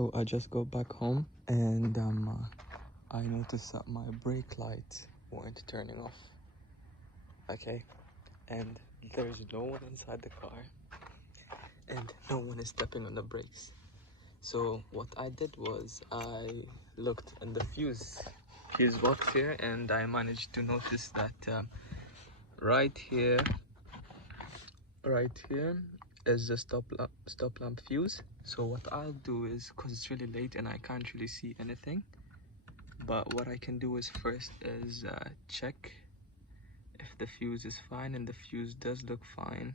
So I just got back home and I noticed that my brake lights weren't turning off. Okay, and there's no one inside the car and no one is stepping on the brakes. So what I did was I looked in the fuse box here, and I managed to notice that right here is the stop lamp fuse. So what I'll do is, because it's really late and I can't really see anything, but what I can do is first is check if the fuse is fine, and the fuse does look fine.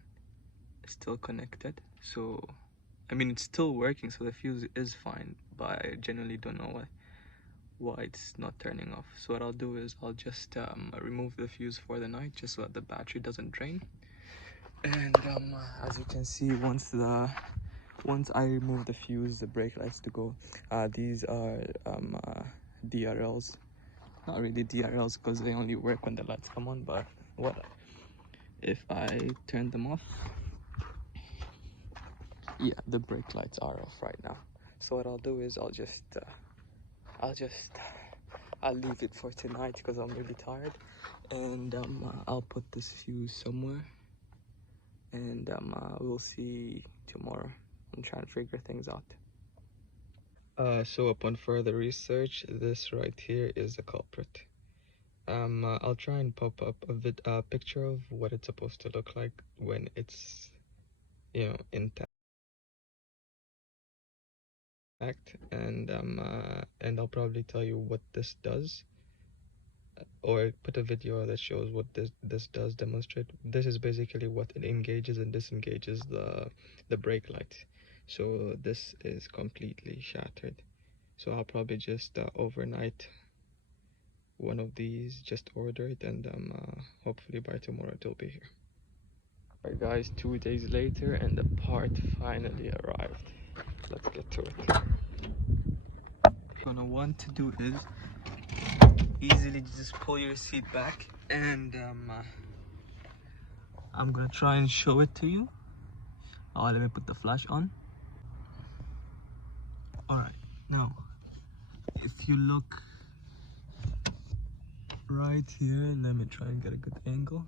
It's still connected, so I mean it's still working, so the fuse is fine, but I genuinely don't know why it's not turning off. So what I'll do is I'll just remove the fuse for the night, just so that the battery doesn't drain. And as you can see, once I remove the fuse, the brake lights to go. These are DRLs. Not really DRLs because they only work when the lights come on, but what if I turn them off? Yeah, the brake lights are off right now. So what I'll do is I'll leave it for tonight because I'm really tired, and I'll put this fuse somewhere, and we'll see tomorrow. I'm trying to figure things out. So upon further research, this right here is the culprit. I'll try and pop up a picture of what it's supposed to look like when it's, intact, and I'll probably tell you what this does, or put a video that shows what this does demonstrate. This is basically what it engages and disengages the brake light. So this is completely shattered. So I'll probably just overnight one of these, just order it, and hopefully by tomorrow it'll be here. Alright guys, 2 days later and the part finally arrived. Let's get to it. What you're gonna want to do is easily just pull your seat back, and I'm gonna try and show it to you. Let me put the flash on. Alright, now if you look right here, let me try and get a good angle.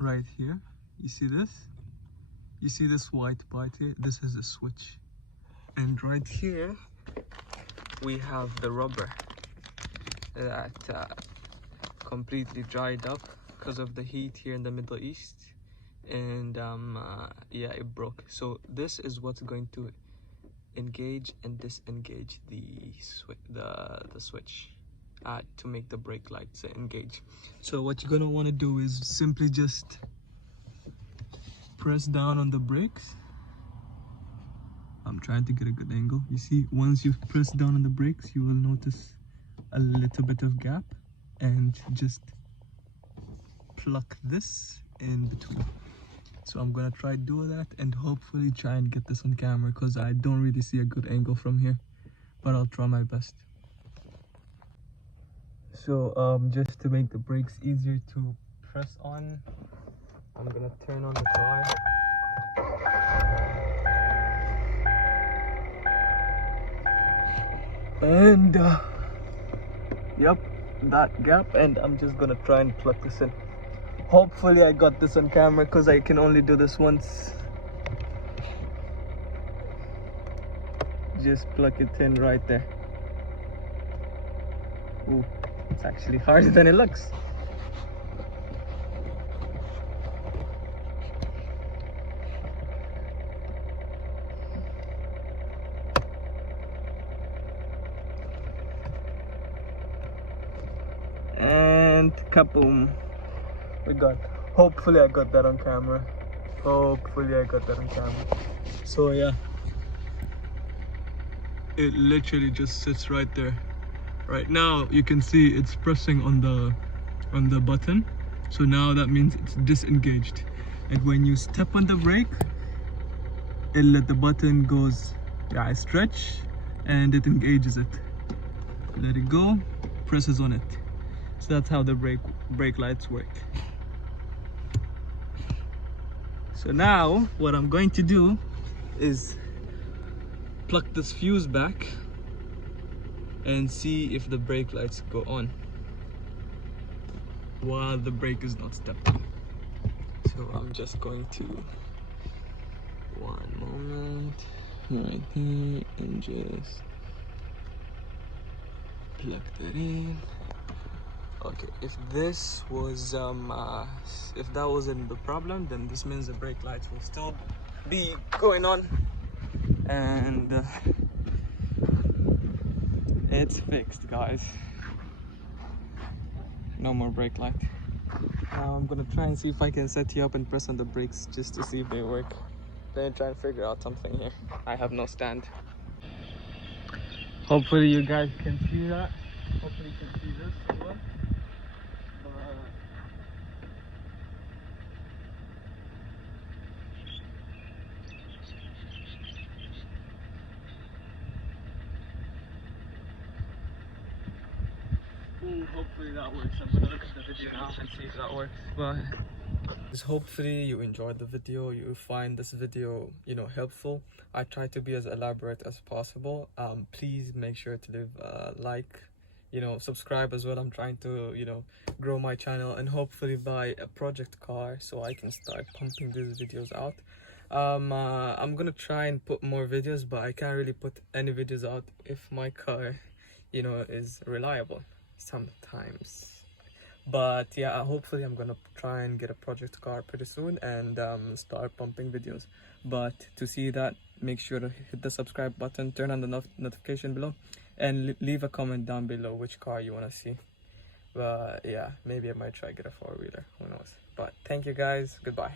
Right here, you see this? You see this white part here? This is the switch. And right here, we have the rubber that completely dried up because of the heat here in the Middle East. And yeah, it broke. So this is what's going to engage and disengage the switch to make the brake lights engage. So what you're gonna want to do is simply just press down on the brakes. I'm trying to get a good angle. You see, once you've pressed down on the brakes, you will notice a little bit of gap, and just pluck this in between. So I'm gonna try do that and hopefully try and get this on camera, because I don't really see a good angle from here, but I'll try my best. So just to make the brakes easier to press on, I'm gonna turn on the car. And yep, that gap, and I'm just gonna try and plug this in. Hopefully I got this on camera, because I can only do this once. Just plug it in right there. Ooh, it's actually harder than it looks. And kaboom, we got. Hopefully I got that on camera. So yeah, it literally just sits right there. Right now you can see it's pressing on the button, so now that means it's disengaged. And when you step on the brake, the button goes, I stretch, and it engages it. Let it go, presses on it. So that's how the brake lights work. So now what I'm going to do is pluck this fuse back and see if the brake lights go on while the brake is not stepping. So I'm just going to, one moment, right there, and just plug that in. Okay, if this was if that wasn't the problem, then this means the brake lights will still be going on, and it's fixed, guys. No more brake light. Now I'm gonna try and see if I can set you up and press on the brakes just to see if they work. Then try and figure out something here. I have no stand. Hopefully you guys can see that. Hopefully you can see this as well. Hopefully that works. I'm gonna look at the video now and see if that works. But hopefully you enjoyed the video, you find this video, you know, helpful. I try to be as elaborate as possible. Please make sure to leave a like, you know, subscribe as well. I'm trying to, you know, grow my channel and hopefully buy a project car so I can start pumping these videos out. I'm gonna try and put more videos, but I can't really put any videos out if my car, you know, is reliable sometimes. But yeah, hopefully I'm gonna try and get a project car pretty soon and start pumping videos. But to see that, make sure to hit the subscribe button, turn on the notification below, and leave a comment down below which car you want to see. But yeah, maybe I might try get a four-wheeler, who knows. But thank you guys, goodbye.